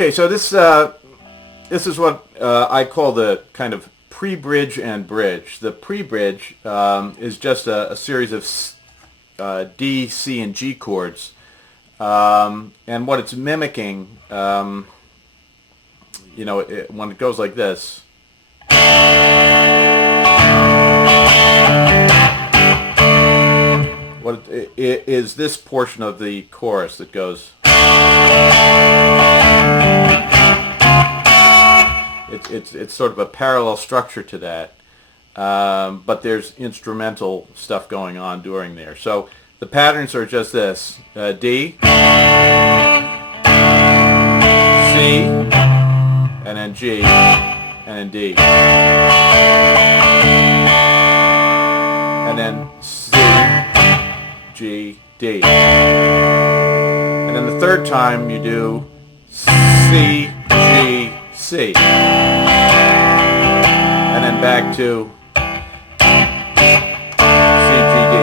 Okay, so this is what I call the kind of pre-bridge and bridge. The pre-bridge is just a series of D, C, and G chords, and what it's mimicking, when it goes like this. What it is this portion of the chorus that goes. It's sort of a parallel structure to that, but there's instrumental stuff going on during there. So the patterns are just this: D, C, and then G, and then D, and then C, G, D, and then the third time you do C, G, C, and then back to C, G, D,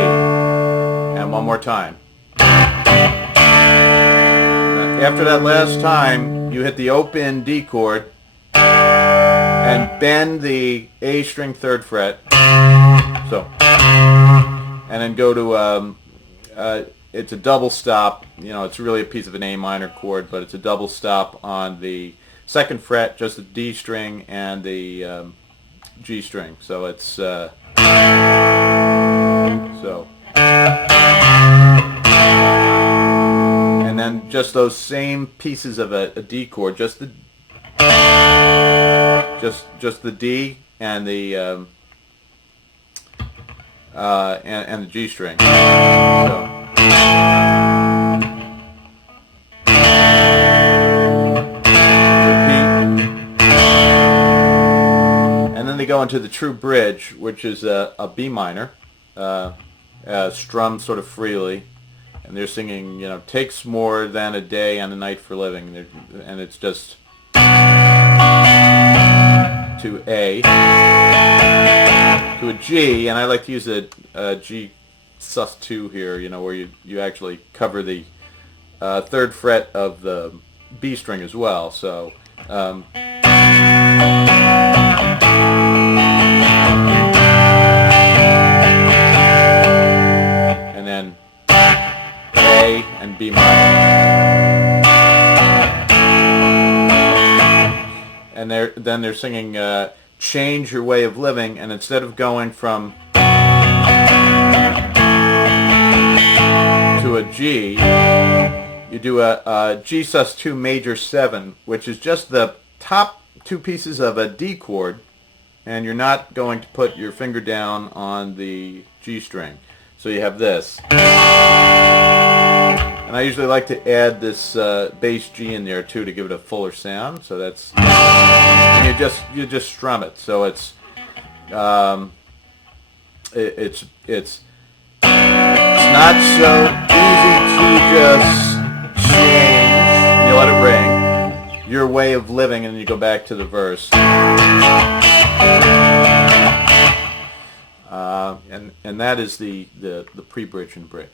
and one more time. After that last time, you hit the open D chord and bend the A string 3rd fret, so, and then go to it's a double stop. It's really a piece of an A minor chord, but it's a double stop on the 2nd fret, just the D string and the G string. So it's so, and then just those same pieces of a D chord, just the D and the and the G string. So. They go into the true bridge, which is a B minor, strummed sort of freely, and they're singing, takes more than a day and a night for living, and it's just to A, to a G, and I like to use a G sus2 here, where you actually cover the 3rd fret of the B string as well, so and then A and B minor, and then they're singing change your way of living, and instead of going from to a G, you do a G sus2 major 7, which is just the top 2 pieces of a D chord, and you're not going to put your finger down on the G string. So you have this. And I usually like to add this bass G in there too to give it a fuller sound. So that's, and you just strum it. So it's not so easy to just change. You let it ring. Your way of living, and then you go back to the verse. And that is the pre-bridge and bridge.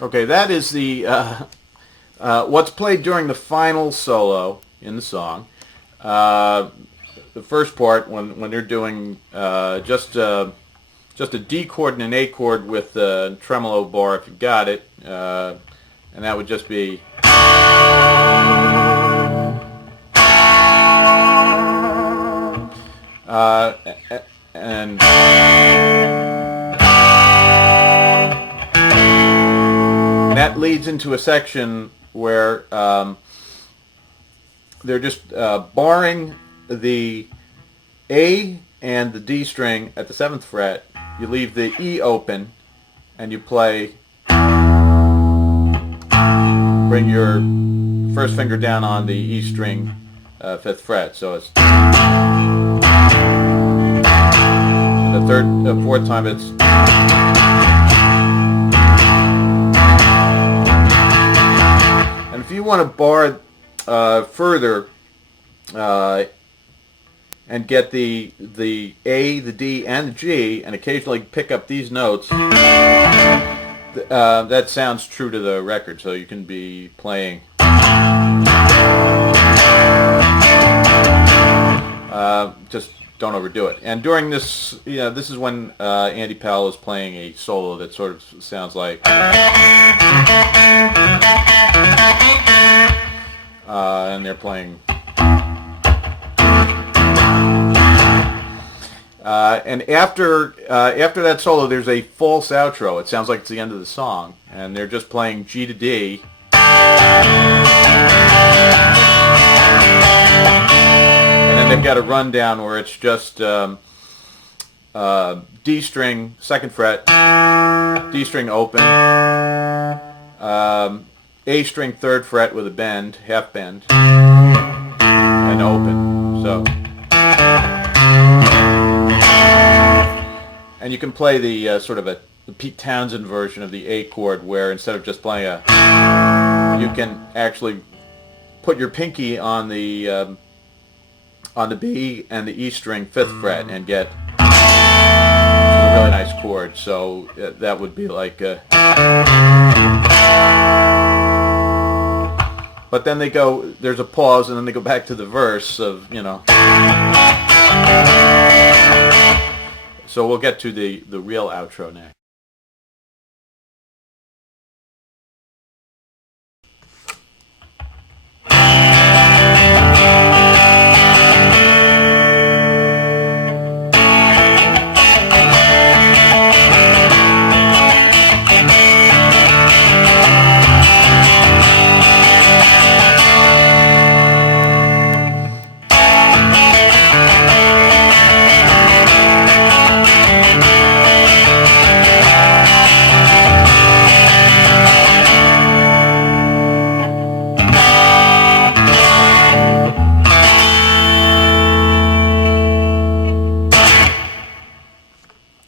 Okay, that is the what's played during the final solo in the song. The first part, when they're doing just a D chord and an A chord with a tremolo bar, if you got it, and that would just be. And that leads into a section where they're just barring the A and the D string at the 7th fret, you leave the E open, and you play, bring your first finger down on the E string 5th fret. So it's the fourth time it's, and if you want to bar further and get the A, the D, and the G, and occasionally pick up these notes, that sounds true to the record. So you can be playing just don't overdo it. And during this, this is when Andy Powell is playing a solo that sort of sounds like, and they're playing, and after that solo, there's a false outro. It sounds like it's the end of the song, and they're just playing G to D. And then they've got a rundown where it's just D string 2nd fret, D string open, A string 3rd fret with a bend, half bend, and open. So, and you can play the sort of the Pete Townsend version of the A chord, where instead of just playing you can actually put your pinky on the B and the E string 5th fret and get a really nice chord. So that would be like but then there's a pause, and then they go back to the verse of, So we'll get to the real outro next.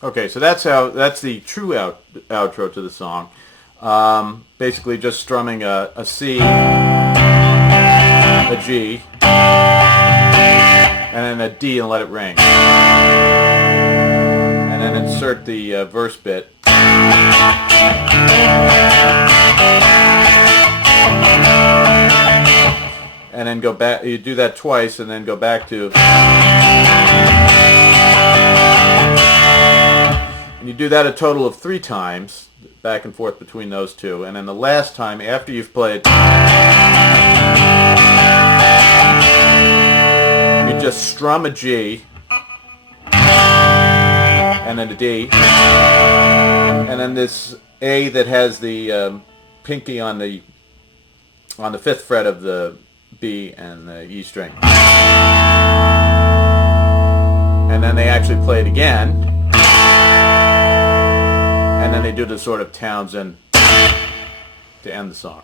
Okay, so that's the true outro to the song. Basically just strumming a C, a G, and then a D and let it ring. And then insert the verse bit. And then go back, you do that twice, and then go back to, and you do that a total of 3 times, back and forth between those two. And then the last time, after you've played, you just strum a G, and then a D, and then this A that has the pinky on the 5th fret of the B and the E string. And then they actually play it again. And then they do the sort of Townsend to end the song.